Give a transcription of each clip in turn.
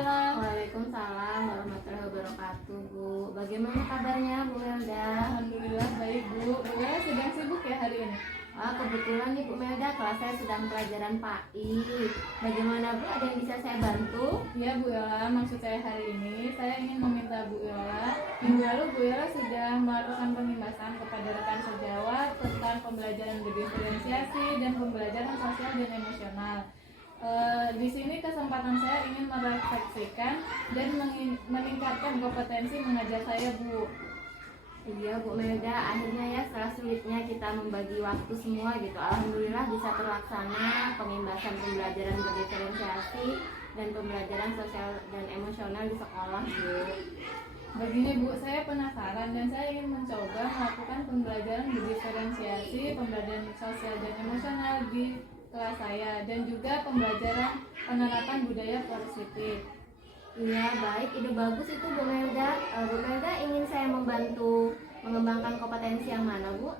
Waalaikumsalam. Waalaikumsalam warahmatullahi wabarakatuh, Bu. Bagaimana kabarnya, Bu Melda? Alhamdulillah baik, Bu. Bu Ella sedang sibuk ya hari ini? Kebetulan nih Bu Melda, kelas saya sedang pelajaran PAI. Bagaimana Bu, ada yang bisa saya bantu? Ya Bu Ella, maksud saya hari ini saya ingin meminta Bu Ella. Minggu lalu Bu Ella sudah melakukan pembahasan kepada rekan sejawat tentang pembelajaran berdiferensiasi dan pembelajaran sosial dan emosional. Di sini kesempatan saya ingin merefleksikan dan meningkatkan kompetensi mengajar saya, Bu. Iya Bu Melda, akhirnya ya setelah sulitnya kita membagi waktu semua gitu, alhamdulillah bisa terlaksana pembahasan pembelajaran berdiferensiasi dan pembelajaran sosial dan emosional di sekolah, Bu. Begini Bu, saya penasaran dan saya ingin mencoba melakukan pembelajaran berdiferensiasi, pembelajaran sosial dan emosional di kelas saya, dan juga pembelajaran penerapan budaya positif. Iya baik, ide bagus itu Bu Melda. Bu Melda ingin saya membantu mengembangkan kompetensi yang mana, Bu?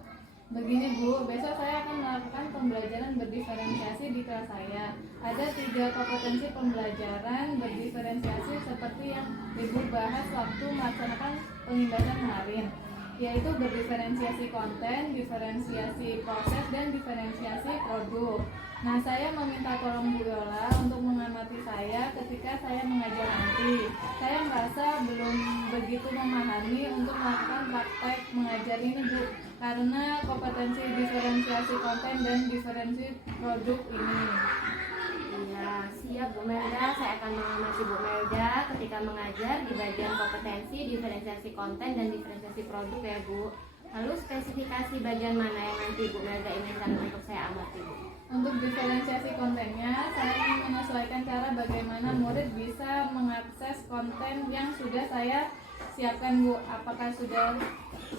Begini Bu, besok saya akan melakukan pembelajaran berdiferensiasi di kelas saya. Ada 3 kompetensi pembelajaran berdiferensiasi seperti yang Ibu bahas waktu melaksanakan pembahasan kemarin, yaitu berdiferensiasi konten, diferensiasi proses, dan diferensiasi produk. Nah, saya meminta tolong Bu Yola untuk mengamati saya ketika saya mengajar nanti. Saya merasa belum begitu memahami untuk melakukan praktek mengajar ini, Bu, karena kompetensi diferensiasi konten dan diferensiasi produk ini. Iya, siap Bu Melda. Saya akan mengamati Bu Melda ketika mengajar di bagian kompetensi, diferensiasi konten, dan diferensiasi produk ya Bu. Lalu spesifikasi bagian mana yang nanti Bu Melda inginkan untuk saya amati, Bu? Untuk diferensiasi kontennya, saya ingin menyesuaikan cara bagaimana murid bisa mengakses konten yang sudah saya siapkan, Bu. Apakah sudah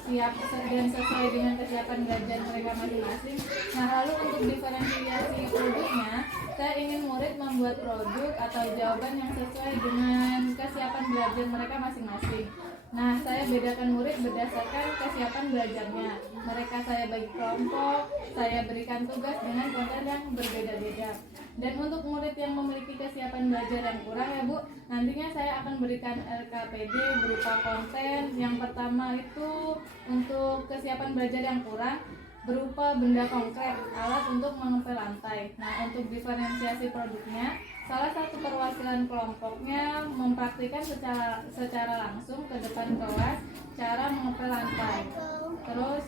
siap dan sesuai dengan kesiapan belajar mereka masing-masing. Nah, lalu untuk diferensiasi produknya, saya ingin murid membuat produk atau jawaban yang sesuai dengan kesiapan belajar mereka masing-masing. Nah, saya bedakan murid berdasarkan kesiapan belajarnya. Mereka saya bagi kelompok, saya berikan tugas dengan konten yang berbeda-beda. Dan untuk murid yang memiliki kesiapan belajar yang kurang ya Bu, nantinya saya akan berikan LKPD berupa konten. Yang pertama itu untuk kesiapan belajar yang kurang berupa benda konkret, alat untuk mengepel lantai. Nah, untuk diferensiasi produknya, salah satu perwakilan kelompoknya mempraktikkan secara langsung ke depan kelas cara mengepel lantai. Terus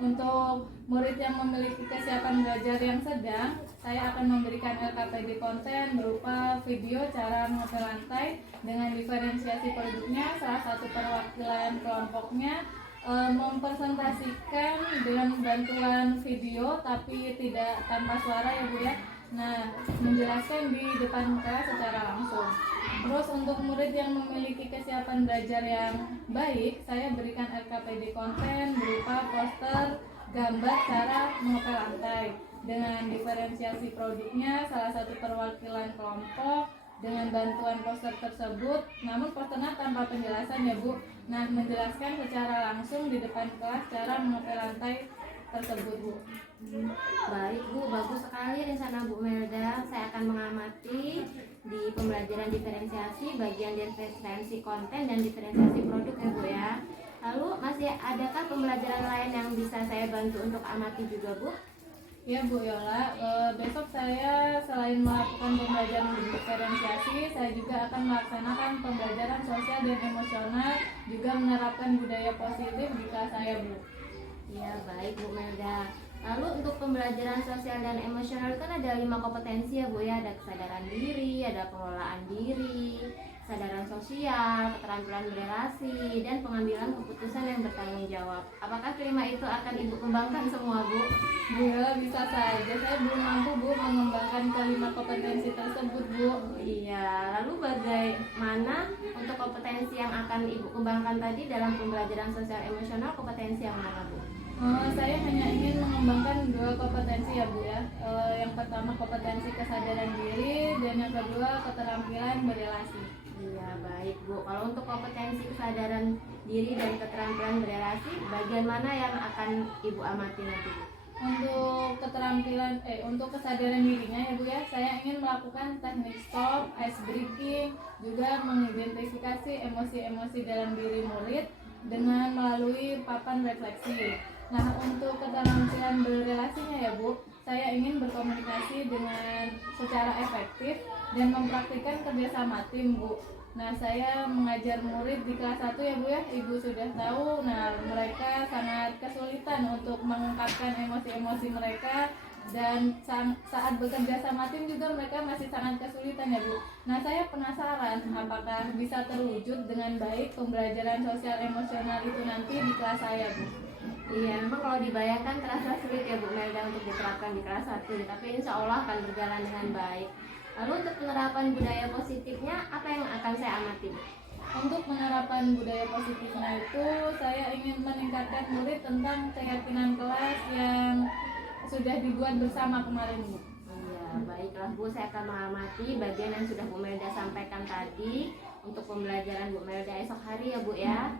untuk murid yang memiliki kesiapan belajar yang sedang, saya akan memberikan LKPD konten berupa video cara mengepel lantai dengan diferensiasi produknya. Salah satu perwakilan kelompoknya mempresentasikan dengan bantuan video tapi tidak tanpa suara ya Bu ya. Nah, menjelaskan di depan kelas secara langsung. Terus untuk murid yang memiliki kesiapan belajar yang baik, saya berikan LKPD konten berupa poster, gambar cara mengepel lantai. Dengan diferensiasi produknya, salah satu perwakilan kelompok dengan bantuan poster tersebut, namun posternya tanpa penjelasan ya Bu. Nah, menjelaskan secara langsung di depan kelas cara mengepel lantai tersebut, Bu. Baik Bu, bagus sekali rencana Bu Melda. Saya akan mengamati di pembelajaran diferensiasi bagian diferensiasi konten dan diferensiasi produk ya Bu ya. Lalu masih adakah pembelajaran lain yang bisa saya bantu untuk amati juga Bu? Ya Bu Yola, besok saya selain melakukan pembelajaran diferensiasi, saya juga akan melaksanakan pembelajaran sosial dan emosional, juga menerapkan budaya positif di kelas saya, Bu. Ya baik Bu Melda. Lalu untuk pembelajaran sosial dan emosional kan ada 5 kompetensi ya Bu ya. Ada kesadaran diri, ada pengelolaan diri, kesadaran sosial, keterampilan berelasi, dan pengambilan keputusan yang bertanggung jawab. Apakah kelima itu akan Ibu kembangkan semua Bu? Bu Yola, bisa saja, saya belum mampu Bu mengembangkan kelima kompetensi tersebut, Bu. Iya, lalu bagaimana untuk kompetensi yang akan Ibu kembangkan tadi dalam pembelajaran sosial emosional, kompetensi yang mana Bu? Saya hanya ingin mengembangkan 2 kompetensi ya Bu ya. Yang pertama kompetensi kesadaran diri, dan yang kedua keterampilan berelasi. Iya baik Bu. Kalau untuk kompetensi kesadaran diri dan keterampilan berelasi, bagian mana yang akan Ibu amati nanti Bu? Untuk untuk kesadaran dirinya ya Bu ya, saya ingin melakukan teknik stop, ice breaking, juga mengidentifikasi emosi-emosi dalam diri murid dengan melalui papan refleksi. Nah, untuk keterampilan berrelasinya ya Bu, saya ingin berkomunikasi dengan secara efektif dan mempraktikkan kerjasama tim Bu. Nah, saya mengajar murid di kelas 1 ya Bu ya, Ibu sudah tahu. Nah, mereka sangat kesulitan untuk mengungkapkan emosi-emosi mereka, dan saat bekerja sama tim juga mereka masih sangat kesulitan ya Bu. Nah, saya penasaran apakah bisa terwujud dengan baik pembelajaran sosial emosional itu nanti di kelas saya Bu. Iya, memang kalau dibayangkan terasa sulit ya Bu Melda untuk diterapkan di kelas 1, tapi insya Allah akan berjalan dengan baik. Lalu untuk penerapan budaya positifnya, apa yang akan saya amati? Untuk penerapan budaya positifnya itu, saya ingin meningkatkan murid tentang keyakinan kelas yang sudah dibuat bersama kemarin Bu. Iya, baiklah Bu, saya akan mengamati bagian yang sudah Bu Melda sampaikan tadi untuk pembelajaran Bu Melda esok hari ya Bu ya.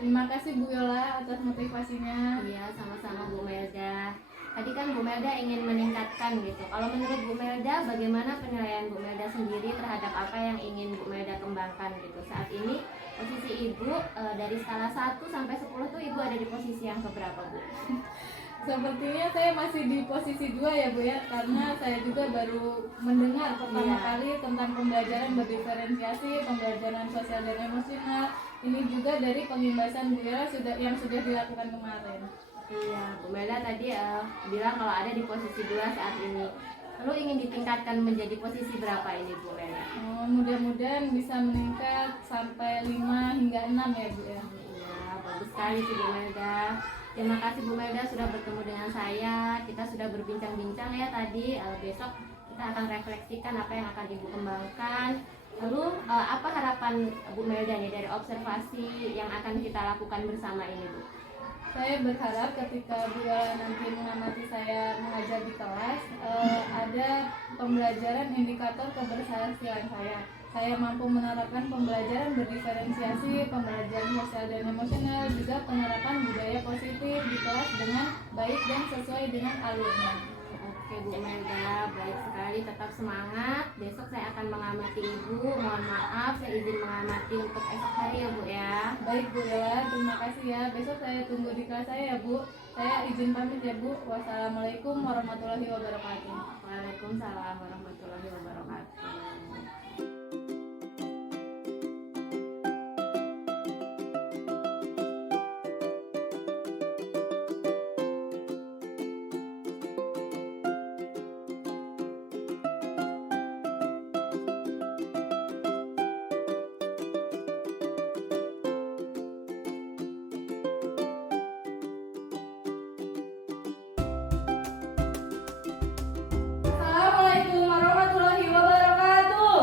Terima kasih Bu Yola atas motivasinya. Iya, sama-sama Bu Melda. Tadi kan Bu Melda ingin meningkatkan gitu. Kalau menurut Bu Melda, bagaimana penilaian Bu Melda sendiri terhadap apa yang ingin Bu Melda kembangkan gitu? Saat ini posisi Ibu dari skala 1 sampai 10 tuh Ibu ada di posisi yang keberapa Bu? Sepertinya saya masih di posisi 2 ya Bu ya, karena saya juga baru mendengar pertama kali tentang pembelajaran berdiferensiasi, pembelajaran sosial dan emosional. Ini juga dari pengimbasan Bu Yola yang sudah dilakukan kemarin. Iya, Bu Melda tadi bilang kalau ada di posisi 2 saat ini. Lalu ingin ditingkatkan menjadi posisi berapa ini Bu Melda? Mudah-mudahan bisa meningkat sampai 5 hingga 6 ya Bu ya. Iya, bagus sekali sih Bu Melda. Terima kasih Bu Melda sudah bertemu dengan saya. Kita sudah berbincang-bincang ya tadi. Besok kita akan refleksikan apa yang akan Ibu kembangkan. Lalu apa harapan Bu Melda nih dari observasi yang akan kita lakukan bersama ini Bu? Saya berharap ketika Bu Yola nanti mengamati saya mengajar di kelas, ada pembelajaran indikator keberhasilan saya. Saya mampu menerapkan pembelajaran berdiferensiasi, pembelajaran sosial dan emosional, juga penerapan budaya positif di kelas dengan baik dan sesuai dengan alurnya. Oke Bu Melda, baik sekali, tetap semangat. Besok saya akan mengamati Ibu. Mohon maaf, saya izin mengamati untuk esok hari ya Bu ya. Baik Bu Yola, terima kasih ya. Besok saya tunggu di kelas saya ya Bu. Saya izin pamit ya Bu. Wassalamualaikum warahmatullahi wabarakatuh. Waalaikumsalam warahmatullahi wabarakatuh. Assalamualaikum warahmatullahi wabarakatuh.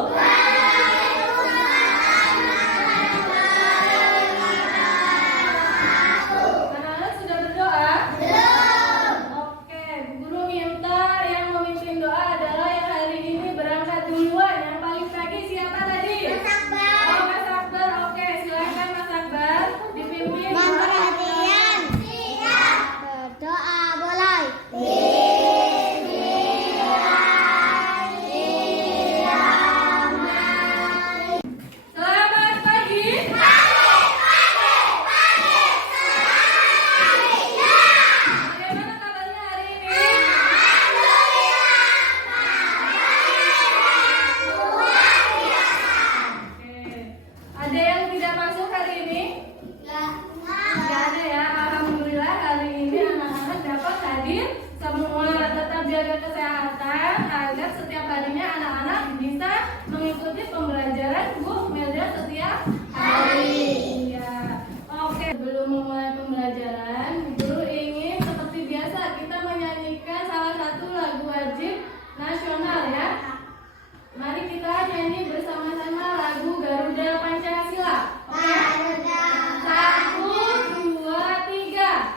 Anak-anak sudah berdoa? Belum. Oke, guru minta yang memimpin doa adalah yang hari ini berangkat duluan. Yang paling pagi siapa tadi? Mas Akbar. Oh, Mas Akbar. Oke, silakan Mas Akbar dipimpin. Perhatian, siap, berdoa mulai. Selamat pagi. Bagaimana kabarnya hari ini? Oke. Ada yang tidak masuk hari ini? Tidak ada ya. Alhamdulillah hari ini anak-anak dapat hadir semua. Tetap jaga kesehatan agar setiap harinya anak-anak bisa mengikuti pembelajaran Bu Melda setiap hari. Ya. Oke, sebelum memulai pembelajaran, guru ingin seperti biasa kita menyanyikan salah satu lagu wajib nasional ya. Mari kita nyanyi bersama-sama lagu Garuda Pancasila. Oke. 1, 2, 3.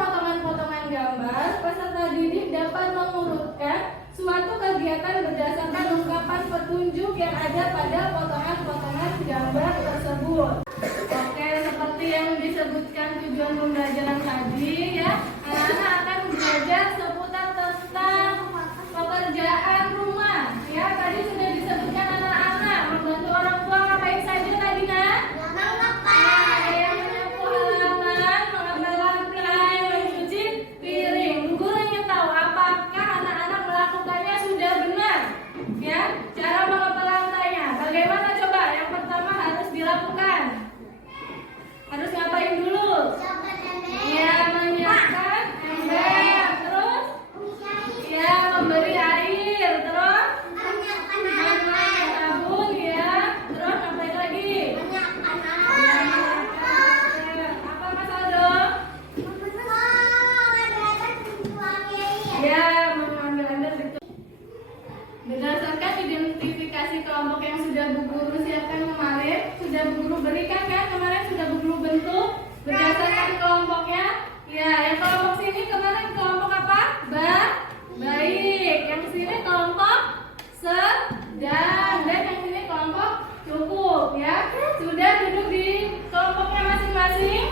potongan-potongan gambar, peserta didik dapat mengurutkan suatu kegiatan berdasarkan ungkapan petunjuk yang ada pada potongan-potongan gambar tersebut. Oke, seperti yang disebutkan tujuan pembelajaran tadi ya, anak-anak akan belajar seputar tentang pekerjaan rumah. Ya, tadi sudah disebutkan anak-anak membantu orang tua ngapain saja tadi, Nak? Ada yang menyapu halaman, mengambil lantai, mencuci piring. Guru ingin tahu apakah anak-anak melakukannya sudah benar? Ya, cara mengepel lantainya. Bagaimana coba? Yang pertama harus dilakukan. Harus ngapain dulu? Ya, menyiapkan ember, terus ya memberi air, terus menyiapkan sabun ya, terus ngapain lagi? Apa Mas Aldo? Ya, mengambil ember gitu. Berdasarkan identifikasi kelompok yang sudah Bu Guru siapkan kemarin, sudah Bu Guru berikan kan kemarin, sudah Bu Guru bentuk berdasarkan kelompoknya. Ya, yang kelompok sini kemarin kelompok apa? Baik. Yang sini kelompok sedang, dan yang sini kelompok cukup ya. Sudah duduk di kelompoknya masing-masing?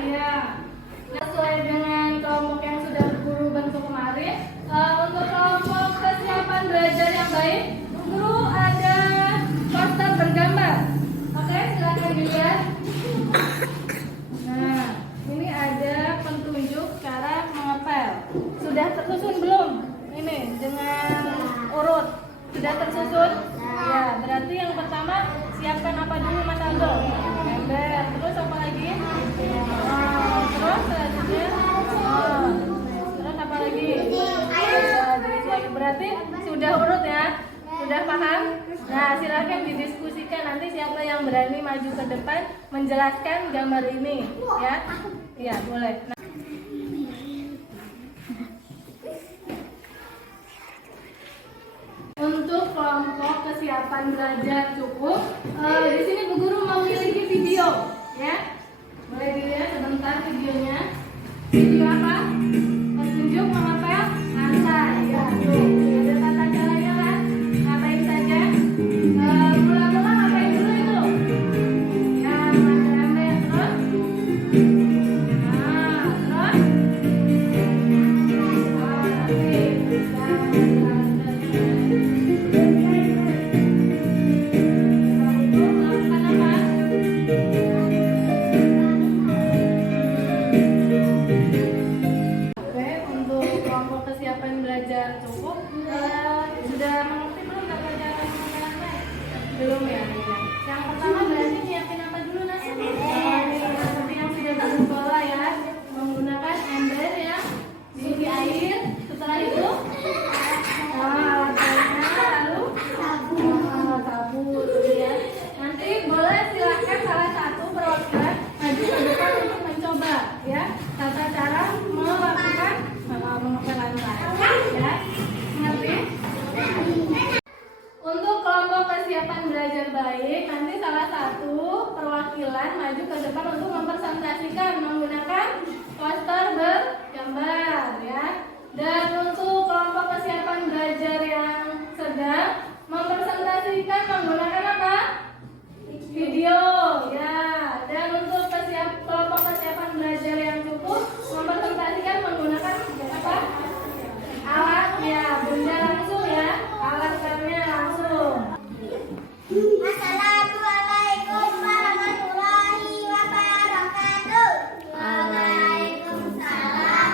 Iya. Sesuai dengan kelompok yang sudah Bu Guru bentuk kemarin, untuk kelompok kesiapan belajar yang baik, Bu Guru ada poster bergambar. Oke, silakan dilihat. Nah, ini ada petunjuk cara mengepel. Sudah tersusun belum? Ini dengan urut. Sudah tersusun? Ya, berarti yang pertama siapkan apa dulu Mas Aldo? Ember. Terus apa lagi? Terus selanjutnya? Terus apa lagi? Berarti sudah urut ya? Sudah paham? Nah, silakan didiskusikan nanti siapa yang berani maju ke depan menjelaskan gambar ini, ya? Iya, boleh. Nah, untuk kelompok kesiapan belajar cukup, di sini Bu Guru memiliki video, ya? Boleh dilihat sebentar videonya. Video apa? Petunjuk mengepel lantai. Ya, tuh. Ada tata caranya kan? Ngapain saja? Mula-mula ngapain dulu itu? Ya, ambil ember terus. Nah, terus. Kesiapan belajar cukup, sudah mengerti belum tata cara mengepel lantai? Belum ya? Yang pertama berarti nyiapin apa dulu Nas? Seperti yang sudah Guru bawa ya, menggunakan ember ya, diisi air. Setelah itu alat lainnya, lalu sabun ya. Nanti boleh silakan salah satu perwakilan maju ke depan untuk mencoba ya tata cara melakukan mengepel lantai ya. Mengerti? Untuk kelompok kesiapan belajar baik, nanti salah satu perwakilan maju ke depan untuk mempresentasikan menggunakan poster bergambar ya. Dan untuk kelompok kesiapan belajar yang sedang mempresentasikan menggunakan apa? Video ya. Dan untuk kelompok kesiapan belajar yang cukup mempresentasikan menggunakan apa? Alat ya, benda langsung ya, alatnya langsung. Assalamualaikum warahmatullahi wabarakatuh. Waalaikumsalam.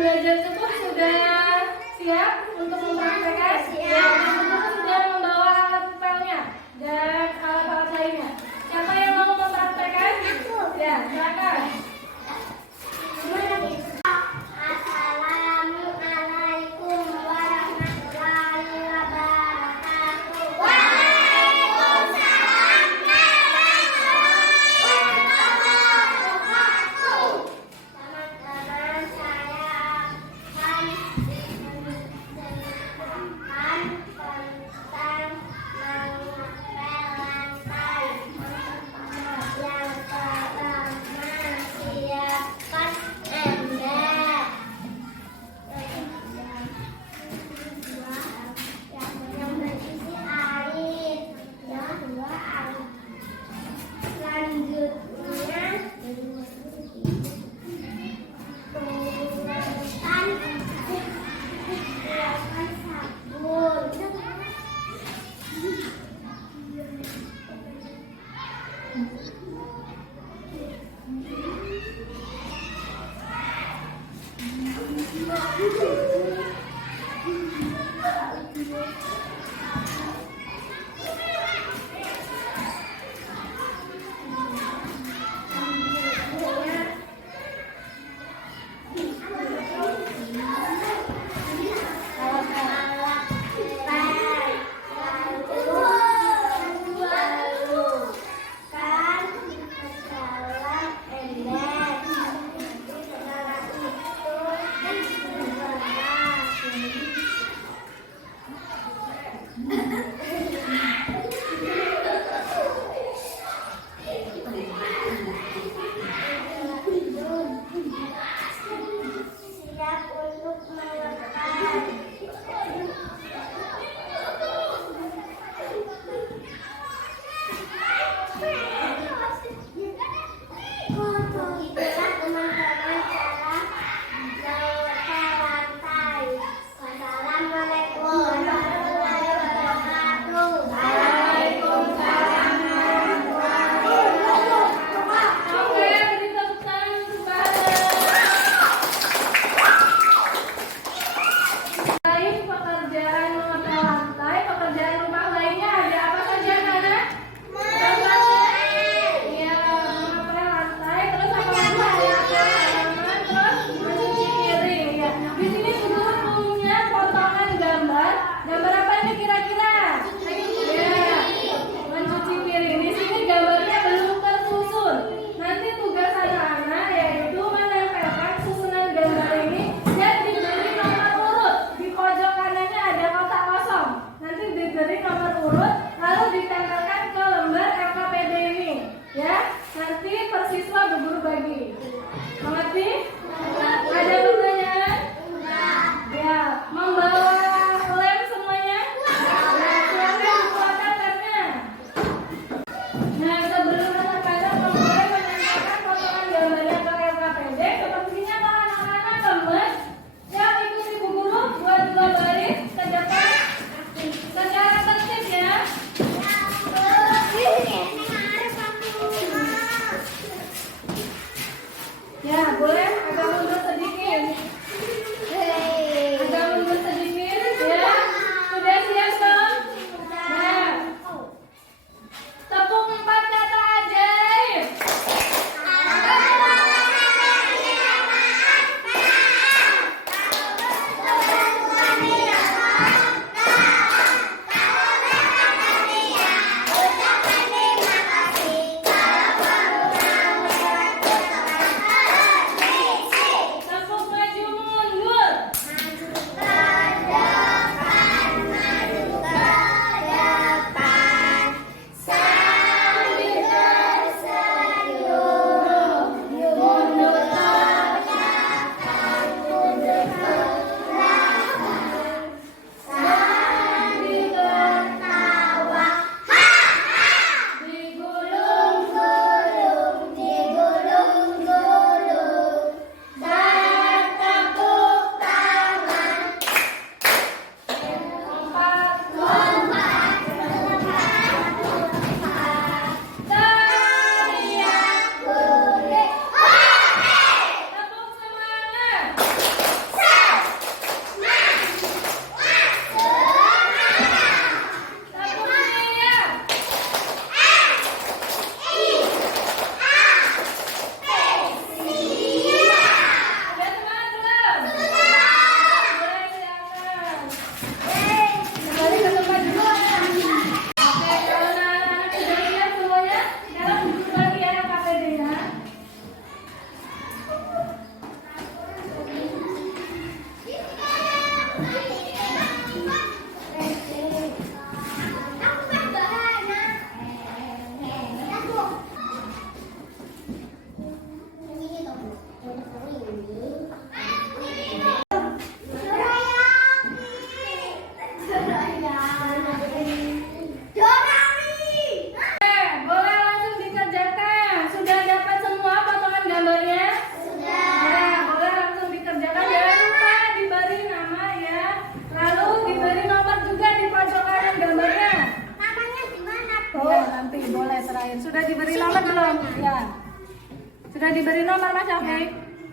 belajar cukup sudah siap untuk mempraktekkan? Ya, teman-teman sudah membawa alat spelnya dan alat-alat lainnya. Siapa yang mau mempraktekkan? Ya, silakan. Assalamualaikum warahmatullahi wabarakatuh. Teman-teman, saya akan menceritakan tentang mengepel lantai. Yang pertama, siapkan ember. Yang berisi air. Yang kedua, air. Selanjutnya, siapkan sabun. Siap untuk melepas. Itulah teman-teman cara mengepel lantai. Wassalamualaikum warahmatullahi wabarakatuh. Waalaikumsalam warahmatullahi wabarakatuh. Oke, beri tepuk tangan untuk Selain pekerjaan mengepel lantai, pekerjaan rumah lainnya ada apa saja, Nana? Iya, mengepel lantai, terus apa lagi? Ada halaman, terus mencuci piring. Ya, di sini guru punya potongan gambar. Gambar apa ini kira-kira? Ya, mencuci piring. Di sini gambarnya belum tersusun. Nanti tugas anak-anak yaitu menempelkan susunan gambar ini dan diberi nomor urut. Di pojok kanannya ada kotak kosong. Nanti diberi nomor urut, lalu ditempelkan ke lembar LKPD ini. Ya, nanti persiswa berguru bagi. Mengerti? Ada pertanyaan? Ya, membawa lem semuanya? Ya, silakan dikeluarkan lemnya. Nah, sebelum anak-anak memulai menempelkan potongan gambarnya ke LKPD, sepertinya kalau anak-anak lemes, ya ikuti Bu Guru buat dua baris ke depan secara tertib ya. Ya, boleh agak mundur sedikit. Agak mundur sedikit ya. Sudah siap dong? Nah, tepuk 4 kata ajaib. Terima kasih.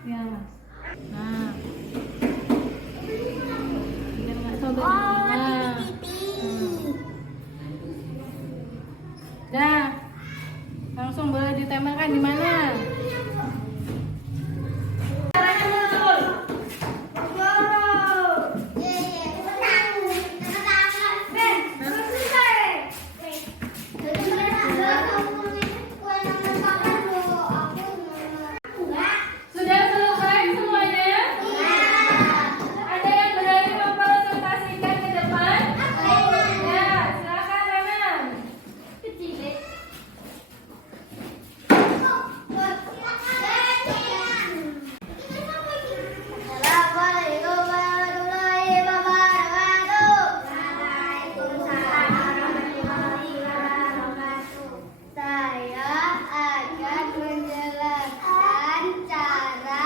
Ya. Nah. Biar nggak sobek. Nah. Dah. Langsung boleh ditempelkan di mana? Sudah selesai semuanya? Ada yang berani mempresentasikan ke depan? Ya, silakan Renan. Assalamualaikum warahmatullahi wabarakatuh. Waalaikumsalam warahmatullahi wabarakatuh. Saya akan menjelaskan cara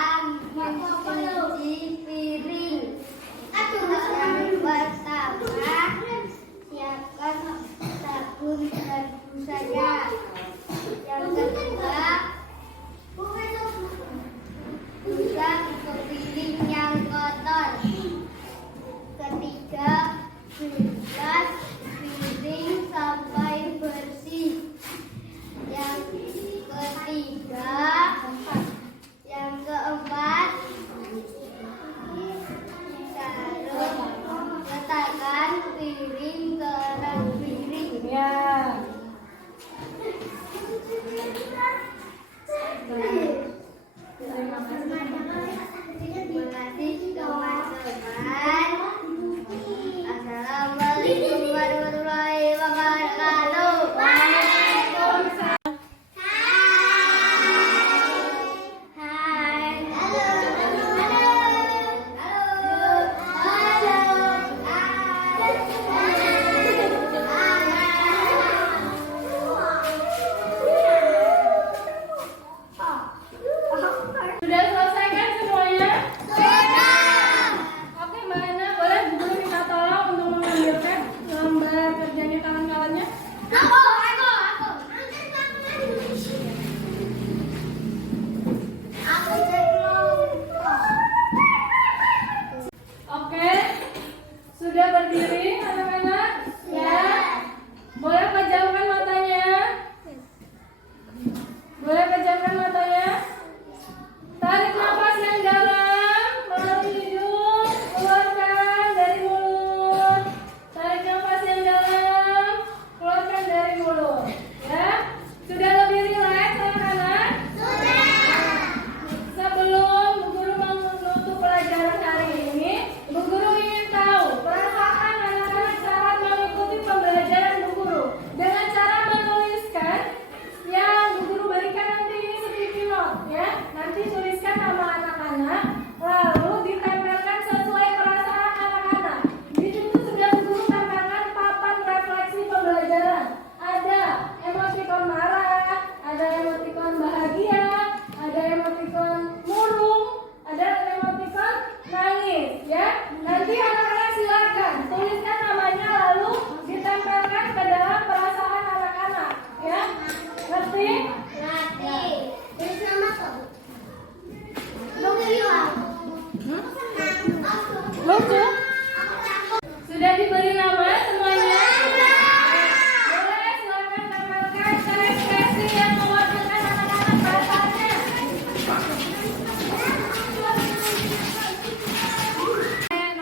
mencuci piring. Yang pertama, siapkan sabun dan busanya. Yang kedua, buka ke piring yang kotor. Ketiga, bilas piring sampai bersih. Yang ketiga, yang keempat, taruh letakkan piring ke rak piring. Ya. Terima kasih teman-teman. Assalamualaikum warahmatullahi wabarakatuh. Waalaikumsalam. Hai. Halo. Sudah selesai kan semuanya? Oke, Mbak Ana, boleh Bu Guru minta tolong untuk mengambilkan lembar kerjanya kawan-kawannya? Oke, sudah berdiri anak-anak? Ya. Boleh pejamkan matanya? Boleh pejamkan matanya? Tarik nafas yang dalam melalui hidung, keluarkan dari mulut. Tarik nafas yang dalam, keluarkan dari mulut. Ya, sudah lebih rileks anak-anak? Sebelum Bu Guru menutup pelajaran hari ini, Bu Guru ingin tahu perasaan anak-anak saat mengikuti pembelajaran Bu Guru dengan cara menuliskan yang Bu Guru berikan nanti ini sticky note ya. Nanti tuliskan nama anak-anak, lalu ditempelkan sesuai perasaan anak-anak. Di situ sudah Bu Guru tempelkan papan refleksi pembelajaran. Ada emotikon marah, ada emotikon bahagia, ada emotikon murung, ada emotikon nangis ya. Nanti anak-anak silakan tuliskan namanya lalu ditempelkan ke dalam perasaan anak-anak ya. Ngerti? Lucu? Sudah diberi nama semuanya? Boleh silakan tempelkan ekspresi yang mewakilkan anak-anak perasaannya.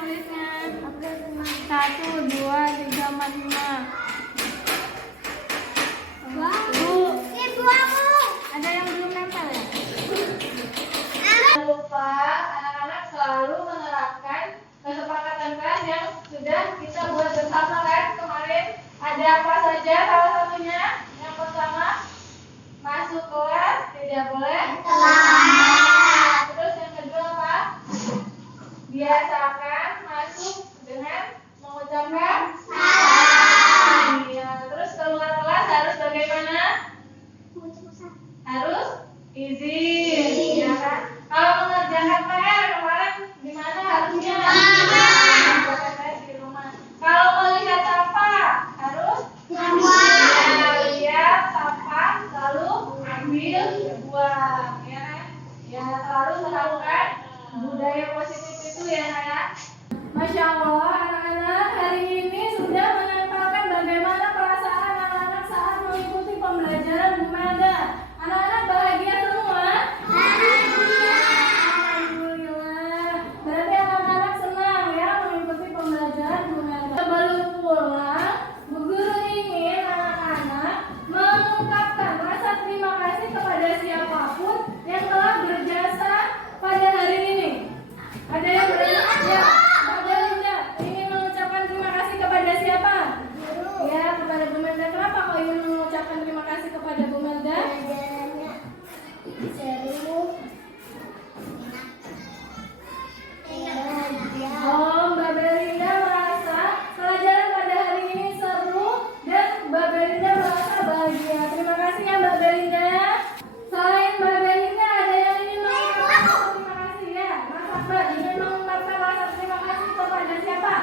Nulisnya 1, 2, 3, 4, 5. Ada yang belum nempel ya? Jangan lupa anak-anak selalu menerapkan kesepakatan kelas yang sudah kita buat bersama kan kemarin. Ada apa saja salah satunya? Yang pertama, masuk kelas tidak boleh telat. Terus yang kedua apa? Biasakan masuk dengan mengucapkan salam. Iya. Terus keluar kelas harus bagaimana? Harus izin, ya kan? Kalau mengerjakan PR kemarin gimana harusnya? Mengerjakan PR di rumah. Kalau melihat apa harus? budaya positif itu ya Kak. Masya Allah, anak-anak hari ini sudah menempelkan bagaimana perasaan anak-anak saat mengikuti pembelajaran Bu Melda. Anak-anak bahagia semua? Alhamdulillah. Berarti anak-anak senang ya mengikuti pembelajaran Bu Melda. Sebelum pulang, Bu Guru ingin anak-anak mengungkapkan rasa terima kasih kepada siapapun yang telah berjasa pada hari ini. Ada yang berani? Ya, Mbak Belinda ingin mengucapkan terima kasih kepada siapa? Ya, kepada Bu Melda. Kenapa kau ingin mengucapkan terima kasih kepada Bu Melda? Pelajarannya seru, bahagia. Oh, Mbak Belinda merasa pelajaran pada hari ini seru dan Mbak Belinda merasa bahagia. Terima kasih ya Mbak Belinda. Selain Mbak Belinda ada yang ingin mengucapkan terima kasih ya? Mas Akbar ingin mengungkapkan rasa terima kasih kepada siapa?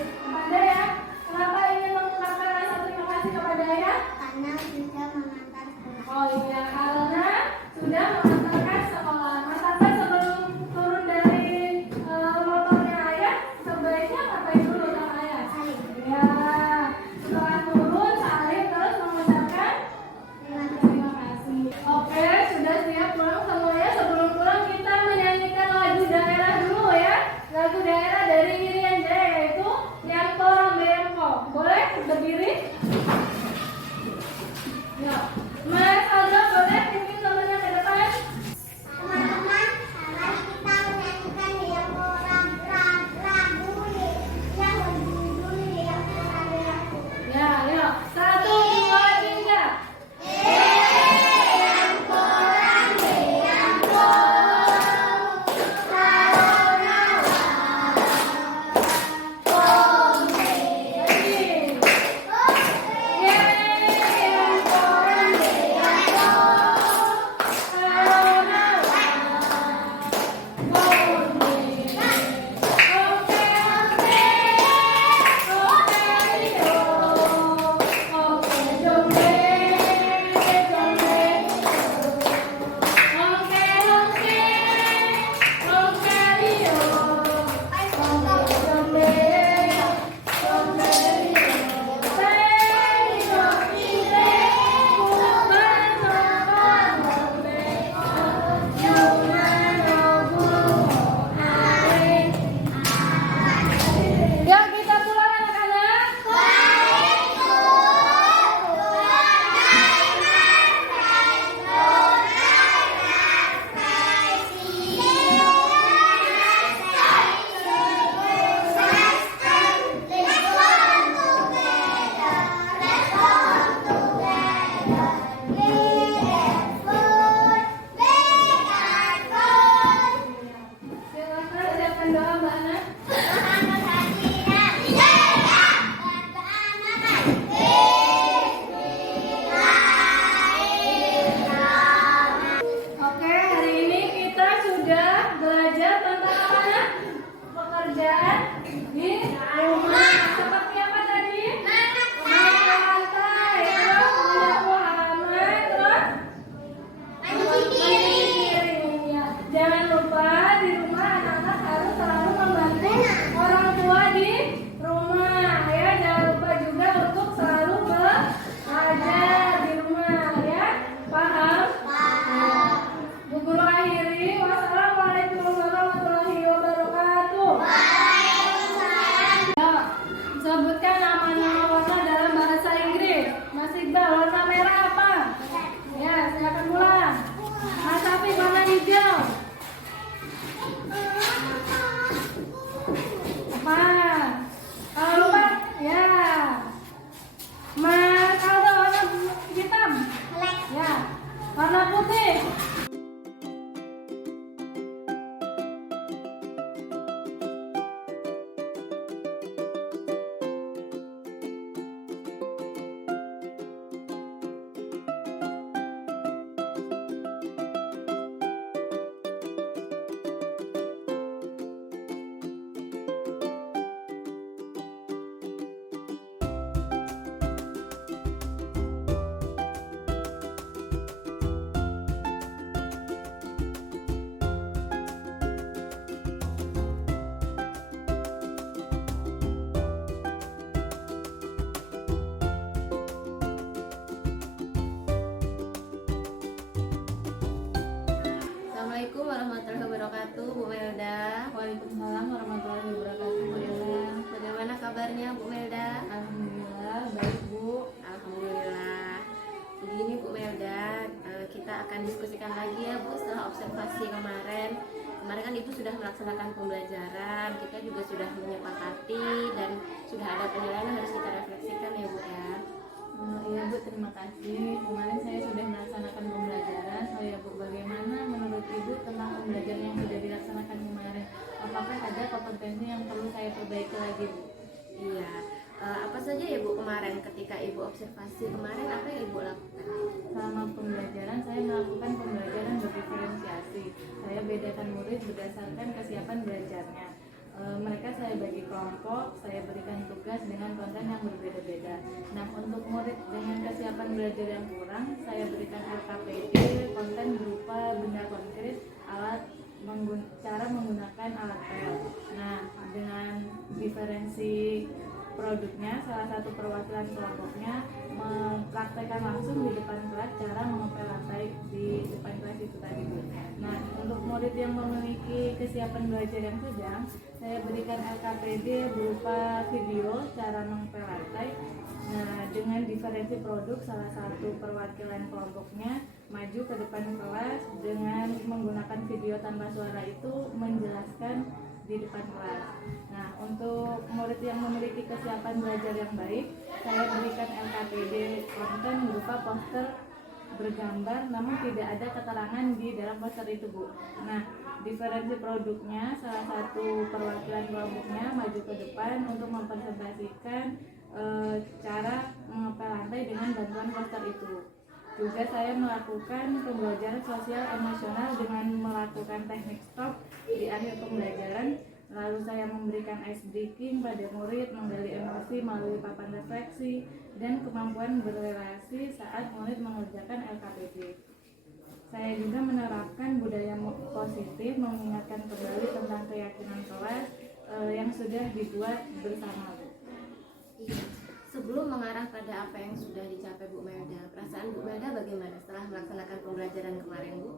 Kepada ya. Kenapa ingin mengungkapkan rasa terima kasih kepada ayah? Karena sudah mengantar sekolah. Oh iya, karena sudah mengantarkan sekolah. Mas Akbar sebelum turun dari motornya ayah, sebaiknya ngapain dulu sama ayah? Ya, setelah turun, salim terus mengucapkan terima kasih. Oke, sudah siap pulang semuanya. Sebelum pulang kita menyanyikan lagu daerah dulu ya. Lagu daerah dari Irian Jaya yaitu Yang Torang Bengko. Boleh berdiri? Ya. Mas Aldo boleh pimpin temannya ke depan? Teman-teman, sekarang kita menyanyikan yang orang lagu yang berjudul yang orang. Ya, ayo. 1, 2, 3. Yuk kita pulang anak-anak. Silakan siapkan doa Mbak Ana. Oke, hari ini kita sudah belajar tentang apa ya? Pekerjaan di rumah. Seperti apa tadi? Menyapu lantai, terus menyapu halaman, terus mencuci piring. Ya. Jangan lupa di rumah anak-anak harus selalu membantu orang tua di rumah. Ya, jangan lupa juga untuk selalu belajar di rumah. Ya, paham? Bu Guru akhiri, wassalamualaikum warahmatullahi wabarakatuh. Ya, warahmatullahi wabarakatuh, Bu Melda. Waalaikumsalam warahmatullahi wabarakatuh, Bu Ella. Bagaimana kabarnya Bu Melda? Alhamdulillah baik, Bu. Alhamdulillah. Begini Bu Melda, kita akan diskusikan lagi ya Bu setelah observasi kemarin. Kemarin kan Ibu sudah melaksanakan pembelajaran, kita juga sudah menyepakati dan sudah ada penilaian yang harus kita refleksikan ya Bu ya. Iya Bu, terima kasih. Kemarin saya sudah melaksanakan pembelajaran. Oh ya Bu, bagaimana menurut Ibu tentang pembelajaran yang sudah dilaksanakan kemarin? Apakah ada kompetensi yang perlu saya perbaiki lagi, Bu? Iya, apa saja ya Bu kemarin ketika Ibu observasi kemarin apa yang Ibu lakukan? Selama pembelajaran, saya melakukan pembelajaran berdiferensiasi. Saya bedakan murid berdasarkan kesiapan belajarnya. Mereka saya bagi kelompok, saya berikan tugas dengan konten yang berbeda-beda. Nah, untuk murid dengan kesiapan belajar yang kurang, saya berikan LKPD, konten berupa benda konkret, cara menggunakan alat pel. Nah, dengan diferensi produknya, salah satu perwakilan kelompoknya mempraktekkan langsung di depan kelas cara mengepel lantai di depan kelas itu tadi Bu. Nah, untuk murid yang memiliki kesiapan belajar yang sedang, saya berikan LKPD berupa video cara mengepel lantai. Nah, dengan diferensi produk, salah satu perwakilan kelompoknya maju ke depan kelas dengan menggunakan video tanpa suara itu menjelaskan di depan kelas. Nah, untuk murid yang memiliki kesiapan belajar yang baik, saya berikan LKPD konten berupa poster bergambar namun tidak ada keterangan di dalam poster itu Bu. Nah, diferensi produknya, salah satu perwakilan kelompoknya maju ke depan untuk mempresentasikan cara mengepel lantai dengan bantuan poster itu. Juga saya melakukan pembelajaran sosial emosional dengan melakukan teknik stop di akhir pembelajaran. Lalu saya memberikan ice breaking pada murid, menggali emosi melalui papan refleksi, dan kemampuan berrelasi saat murid mengerjakan LKPD. Saya juga menerapkan budaya positif, mengingatkan kembali tentang keyakinan kelas yang sudah dibuat bersama. Iya. Sebelum mengarah pada apa yang sudah dicapai Bu Melda, perasaan Bu Melda bagaimana setelah melaksanakan pembelajaran kemarin Bu?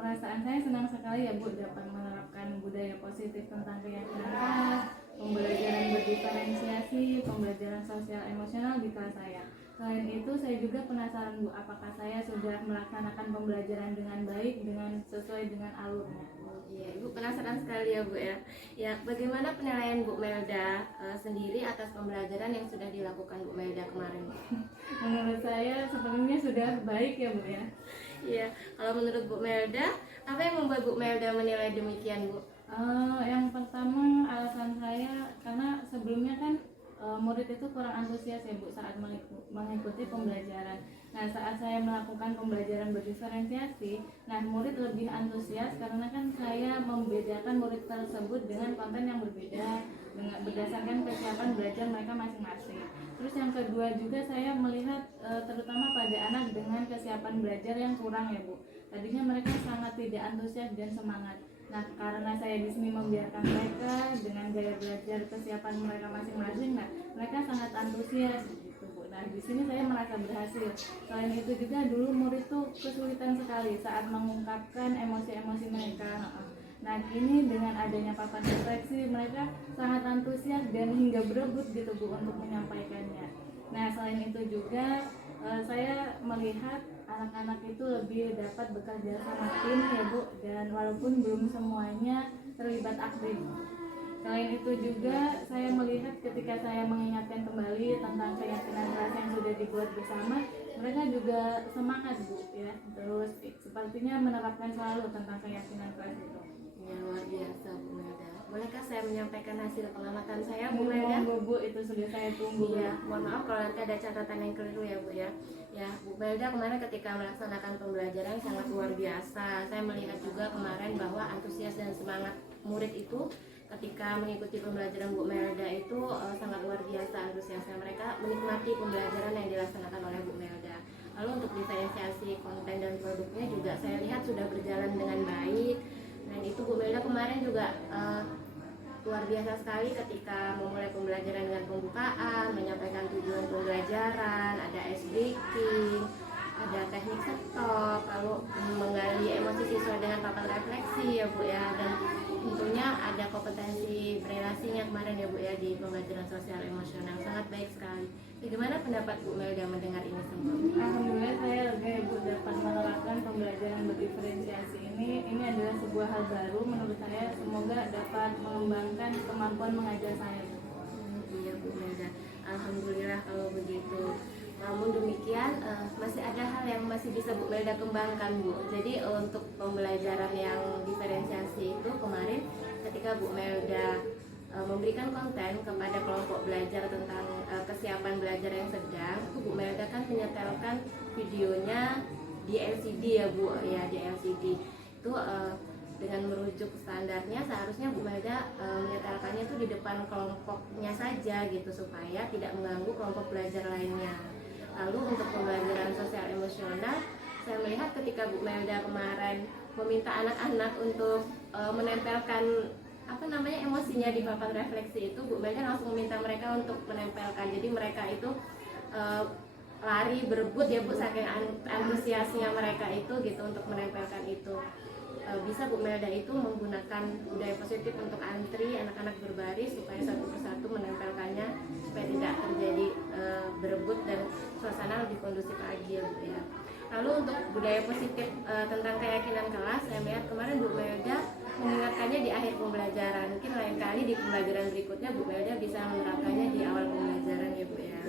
Perasaan saya senang sekali ya Bu dapat menerapkan budaya positif tentang keyakinan kelas, pembelajaran berdiferensiasi, pembelajaran sosial emosional di kelas saya. Selain itu saya juga penasaran Bu, apakah saya sudah melaksanakan pembelajaran dengan baik, dengan sesuai dengan alurnya. Iya, Ibu penasaran sekali ya Bu ya. Ya, bagaimana penilaian Bu Melda sendiri atas pembelajaran yang sudah dilakukan Bu Melda kemarin? Menurut saya sebenarnya sudah baik ya Bu ya. Iya, kalau menurut Bu Melda, apa yang membuat Bu Melda menilai demikian Bu? Yang pertama alasan saya karena sebelumnya kan murid itu kurang antusias ya Bu saat mengikuti pembelajaran. Nah, saat saya melakukan pembelajaran berdiferensiasi, nah murid lebih antusias karena kan saya membedakan murid tersebut dengan konten yang berbeda dengan berdasarkan kesiapan belajar mereka masing-masing. Terus yang kedua juga saya melihat terutama pada anak dengan kesiapan belajar yang kurang ya Bu. Tadinya mereka sangat tidak antusias dan semangat. Nah, karena saya di sini membiarkan mereka dengan gaya belajar kesiapan mereka masing-masing, nah mereka sangat antusias gitu Bu. Nah, di sini saya merasa berhasil. Selain itu juga dulu murid tuh kesulitan sekali saat mengungkapkan emosi-emosi mereka. Nah, kini dengan adanya papan refleksi mereka sangat antusias dan hingga berebut gitu Bu untuk menyampaikannya. Nah, selain itu juga saya melihat anak-anak itu lebih dapat bekerja sama tim ya Bu, dan walaupun belum semuanya terlibat aktif. Selain itu juga saya melihat ketika saya mengingatkan kembali tentang keyakinan kelas yang sudah dibuat bersama, mereka juga semangat Bu ya. Terus sepertinya menerapkan selalu tentang keyakinan kelas itu. Ya, luar biasa Bu Melda. Bolehkah saya menyampaikan hasil pengamatan saya Bu Melda? Bu, itu sudah saya tunggu. Iya, mohon maaf kalau nanti ada catatan yang keliru ya Bu ya. Ya, Bu Melda kemarin ketika melaksanakan pembelajaran sangat luar biasa. Saya melihat juga kemarin bahwa antusias dan semangat murid itu ketika mengikuti pembelajaran Bu Melda itu sangat luar biasa antusiasnya. Mereka menikmati pembelajaran yang dilaksanakan oleh Bu Melda. Lalu untuk diferensiasi konten dan produknya juga saya lihat sudah berjalan dengan baik. Dan itu Bu Melda kemarin juga luar biasa sekali ketika memulai pembelajaran dengan pembukaan, menyampaikan tujuan pembelajaran, ada ice breaking, ada teknik stop, lalu menggali emosi siswa dengan papan refleksi ya Bu ya, dan tentunya ada kompetensi berelasinya kemarin ya Bu ya di pembelajaran sosial emosional, sangat baik sekali. Bagaimana pendapat Bu Melda mendengar ini semua? Alhamdulillah saya lega Ibu dapat menerapkan pembelajaran berdiferensiasi ini. Ini adalah sebuah hal baru menurut saya. Semoga dapat mengembangkan kemampuan mengajar saya. Iya Bu Melda, alhamdulillah kalau begitu. Namun demikian masih ada hal yang masih bisa Bu Melda kembangkan Bu. Jadi untuk pembelajaran yang diferensiasi itu kemarin ketika Bu Melda memberikan konten kepada kelompok belajar tentang kesiapan belajar yang sedang, Bu Melda kan menyetelkan videonya di LCD ya Bu, ya di LCD itu dengan merujuk standarnya seharusnya Bu Melda menyetelkannya itu di depan kelompoknya saja gitu supaya tidak mengganggu kelompok belajar lainnya. Lalu untuk pembelajaran sosial emosional, saya melihat ketika Bu Melda kemarin meminta anak-anak untuk menempelkan emosinya di papan refleksi itu, Bu Melda langsung meminta mereka untuk menempelkan. Jadi mereka itu lari berebut ya Bu, saking antusiasnya mereka itu gitu untuk menempelkan itu. Bisa Bu Melda itu menggunakan budaya positif untuk antri anak-anak berbaris supaya satu persatu menempelkannya supaya tidak terjadi berebut dan suasana lebih kondusif lagi ya Bu ya. Lalu untuk budaya positif tentang keyakinan kelas, saya melihat kemarin Bu Melda mengingatkannya di akhir pembelajaran. Mungkin lain kali di pembelajaran berikutnya Bu Melda bisa menerapkannya di awal pembelajaran ya Bu ya.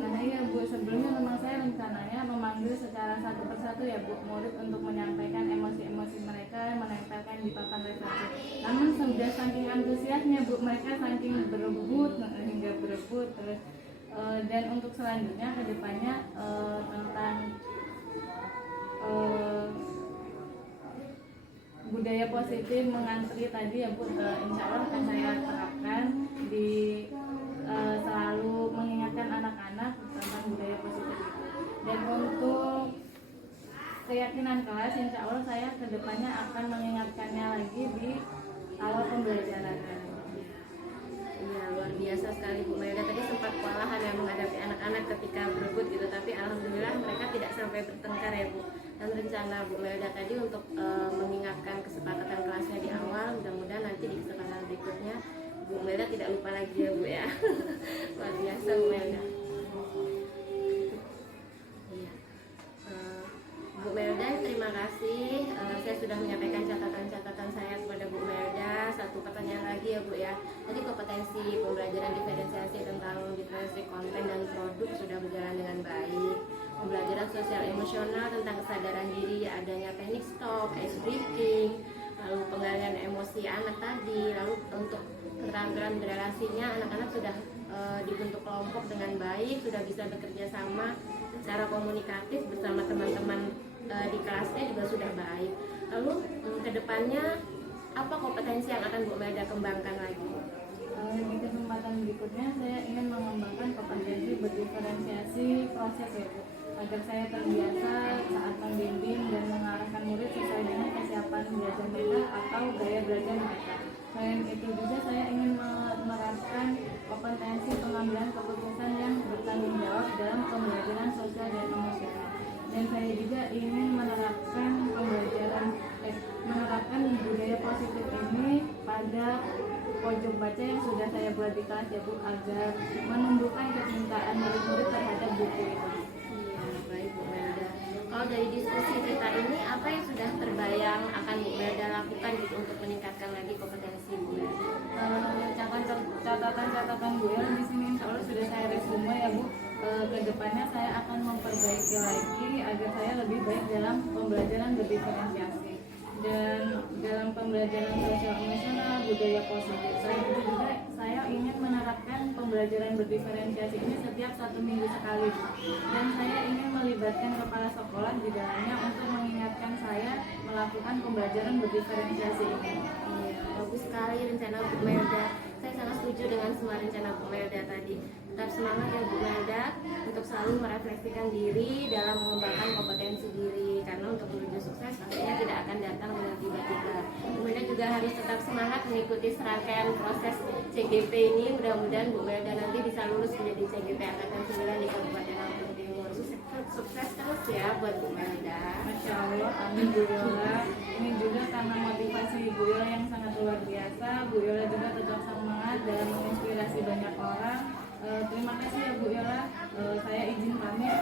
Nah iya Bu, sebelumnya memang saya rencananya memanggil secara satu persatu ya Bu murid untuk menyampaikan emosi-emosi mereka, menempelkan di papan refleksi. Namun sudah saking antusiasnya Bu, mereka saking berebut hingga berebut terus. Dan untuk selanjutnya ke depannya tentang budaya positif mengantri tadi ya Bu, insya Allah akan saya terapkan di selalu mengingatkan anak-anak tentang budaya positif itu. Dan untuk keyakinan kelas, insya Allah saya kedepannya akan mengingatkannya lagi di awal pembelajaran. Iya, luar biasa sekali Bu Melda. Tadi sempat kewalahan ya menghadapi anak-anak ketika berebut gitu, tapi alhamdulillah mereka tidak sampai bertengkar ya Bu. Dan rencana Bu Melda tadi untuk mengingatkan kesepakatan kelasnya di awal, mudah-mudahan nanti di kesempatan berikutnya Bu Melda tidak lupa lagi ya Bu ya. Luar biasa Bu Melda. Iya. Bu Melda, terima kasih. Saya sudah menyampaikan catatan-catatan saya kepada Bu Melda. Satu pertanyaan lagi ya Bu ya. Tadi kompetensi pembelajaran diferensiasi tentang diferensiasi konten dan produk sudah berjalan dengan baik. Pembelajaran sosial emosional tentang kesadaran diri, adanya teknik stop, ice breaking, lalu penggalian emosi anak tadi, lalu untuk keterampilan berelasinya anak-anak sudah dibentuk kelompok dengan baik, sudah bisa bekerja sama secara komunikatif bersama teman-teman di kelasnya juga sudah baik. Lalu kedepannya apa kompetensi yang akan Bu Melda kembangkan lagi? Di kesempatan berikutnya saya ingin mengembangkan kompetensi berdiferensiasi proses ya Bu, agar saya terbiasa saat membimbing dan mengarahkan murid sesuai dengan kesiapan belajar mereka atau gaya belajar mereka. Selain itu juga saya ingin menerapkan kompetensi pengambilan keputusan yang bertanggung jawab dalam pembelajaran sosial dan emosional. Dan saya juga ingin menerapkan menerapkan budaya positif ini pada pojok baca yang sudah saya buat di kelas ya Bu, agar menumbuhkan kecintaan murid-murid terhadap buku itu. Iya, baik Bu Melda. Kalau dari diskusi kita ini, apa yang sudah terbayang akan Bu Melda lakukan gitu untuk meningkatkan lagi kompetensi Bu Melda? Catatan-catatan Bu ya di sini insya Allah sudah saya resume ya Bu. Kedepannya saya akan memperbaiki lagi agar saya lebih baik dalam pembelajaran berdiferensiasi dan dalam pembelajaran sosial emosional budaya positif. Selain itu juga saya ingin menerapkan pembelajaran berdiferensiasi ini setiap 1 minggu sekali, dan saya ingin melibatkan kepala sekolah di dalamnya untuk mengingatkan saya melakukan pembelajaran berdiferensiasi ini. Iya, bagus sekali rencana Bu Melda. Saya sangat setuju dengan semua rencana Bu Melda tadi. Tetap semangat ya Bu Melda untuk selalu merefleksikan diri dalam mengembangkan kompetensi diri, karena untuk menuju sukses pastinya tidak akan datang dengan tiba-tiba. Bu Melda juga harus tetap semangat mengikuti serangkaian proses CGP ini. Mudah-mudahan Bu Melda nanti bisa lulus menjadi CGP Angkatan 9 di Kabupaten Lampung Timur. Sukses sukses terus ya buat Bu Melda. Masya Allah, amin Bu Yola. Ini juga karena motivasi Bu Yola yang sangat luar biasa. Bu Yola juga tetap semangat dan menginspirasi banyak orang. Terima kasih ya Bu Yola. Saya izin pamit.